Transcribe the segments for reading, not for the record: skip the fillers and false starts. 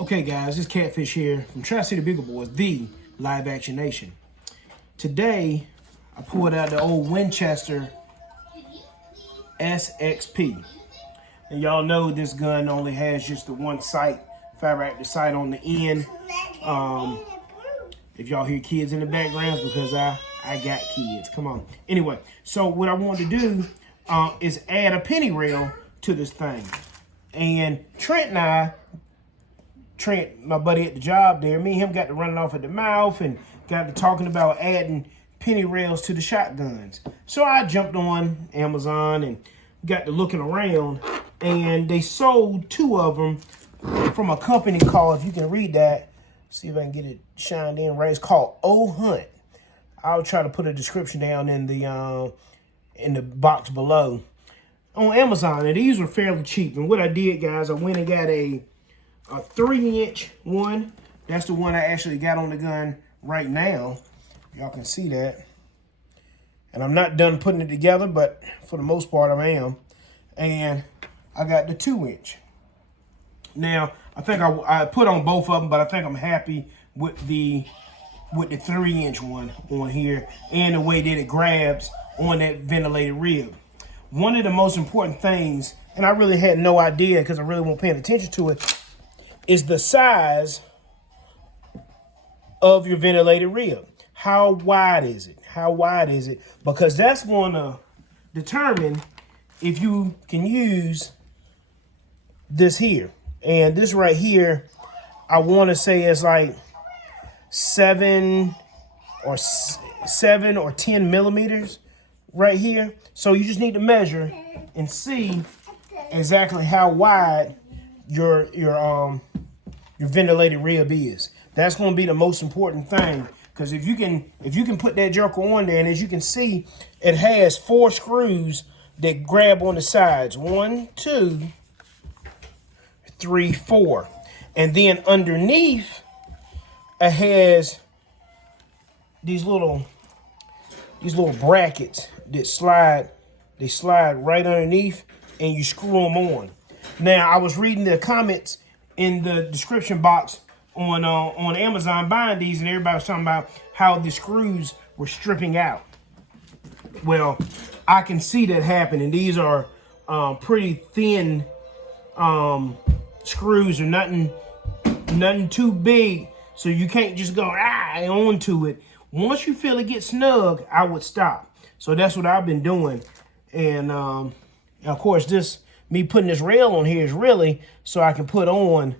Okay, guys, this Catfish here from Tri-City Bigger Boys, the Live Action Nation. Today, I pulled out the old Winchester SXP. And y'all know this gun only has just the one sight, fire active sight on the end. If y'all hear kids in the background, it's because I got kids. Come on. Anyway, so what I wanted to do is add a penny rail to this thing. And Trent, my buddy at the job there, me and him got to running off at the mouth and got to talking about adding penny rails to the shotguns. So I jumped on Amazon and got to looking around, and they sold two of them from a company called, if you can read that, see if I can get it shined in right, it's called ohhunt. I'll try to put a description down in the box below. On Amazon, and these were fairly cheap. And what I did, guys, I went and got a 3-inch one. That's the one I actually got on the gun right now. Y'all can see that. And I'm not done putting it together, but for the most part I am. And I got the 2-inch. Now, I think I put on both of them, but I think I'm happy with the 3-inch one on here and the way that it grabs on that ventilated rib. One of the most important things, and I really had no idea because I really wasn't paying attention to it, is the size of your ventilated rib. How wide is it? How wide is it? Because that's going to determine if you can use this here. And this right here, I want to say is like 7 or 10 millimeters right here. So you just need to measure and see exactly how wide your ventilated rib is. That's going to be the most important thing, because if you can put that joker on there, and as you can see, it has 4 screws that grab on the sides. 1, 2, 3, 4, and then underneath it has these little brackets that slide. They slide right underneath, and you screw them on. Now, I was reading the comments in the description box on Amazon buying these, and everybody was talking about how the screws were stripping out. Well, I can see that happening. These are pretty thin screws, or nothing too big, so you can't just go onto it. Once you feel it get snug, I would stop. So that's what I've been doing. And of course, me putting this rail on here is really so I can put on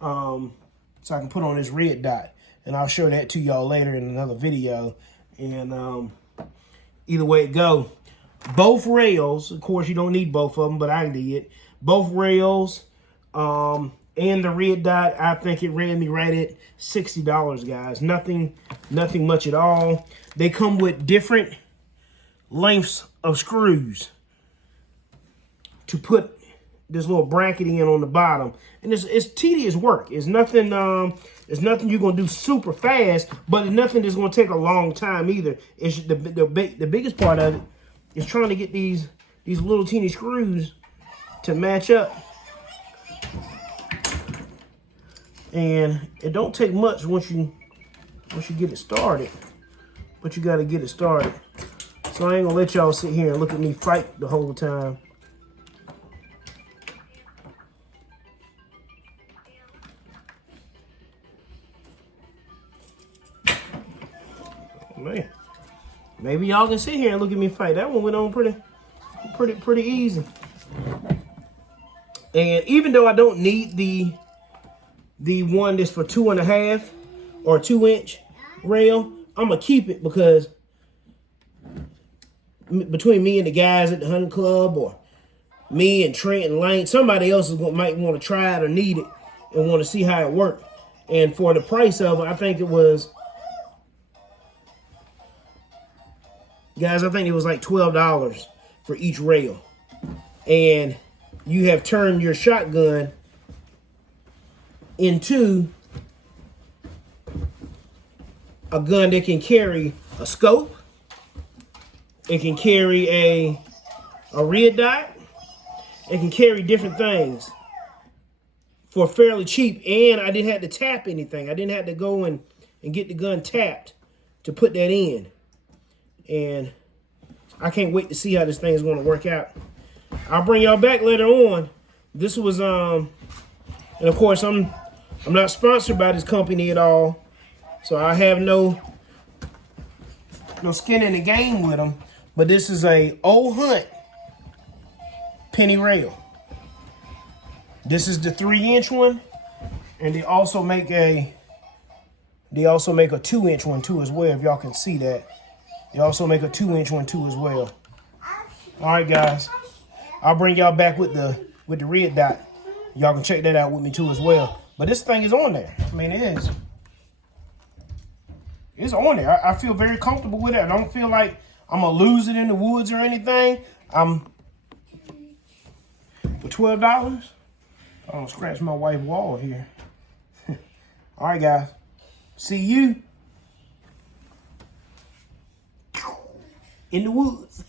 this red dot. And I'll show that to y'all later in another video. And either way it go, both rails, of course you don't need both of them, but I did. Both rails and the red dot, I think it ran me right at $60, guys. Nothing much at all. They come with different lengths of screws to put this little bracket in on the bottom, and it's tedious work. It's nothing you're gonna do super fast, but it's nothing that's gonna take a long time either. It's the biggest part of it is trying to get these little teeny screws to match up. And it don't take much once you get it started, but you got to get it started. So I ain't gonna let y'all sit here and look at me fight the whole time. Oh, man, maybe y'all can sit here and look at me fight. That one went on pretty easy. And even though I don't need the one that's for 2.5 or 2-inch rail, I'm gonna keep it because between me and the guys at the hunting club, or me and Trent and Lane, somebody else might want to try it or need it and want to see how it works. And for the price of it, I think it was, guys, I think it was like $12 for each rail. And you have turned your shotgun into a gun that can carry a scope. It can carry a red dot. It can carry different things. for fairly cheap, and I didn't have to tap anything. I didn't have to go and get the gun tapped to put that in. And I can't wait to see how this thing is going to work out. I'll bring y'all back later on. This was and of course I'm not sponsored by this company at all, so I have no skin in the game with them. But this is a ohhunt penny rail. This is the 3-inch one, and they also make a 2-inch one too as well. If y'all can see that, they also make a 2-inch one too as well. All right, guys, I'll bring y'all back with the red dot. Y'all can check that out with me too as well. But this thing is on there. I mean, it is. It's on there. I feel very comfortable with it. I don't feel like I'm gonna lose it in the woods or anything. For $12. I'll scratch my white wall here. All right, guys. See you in the woods.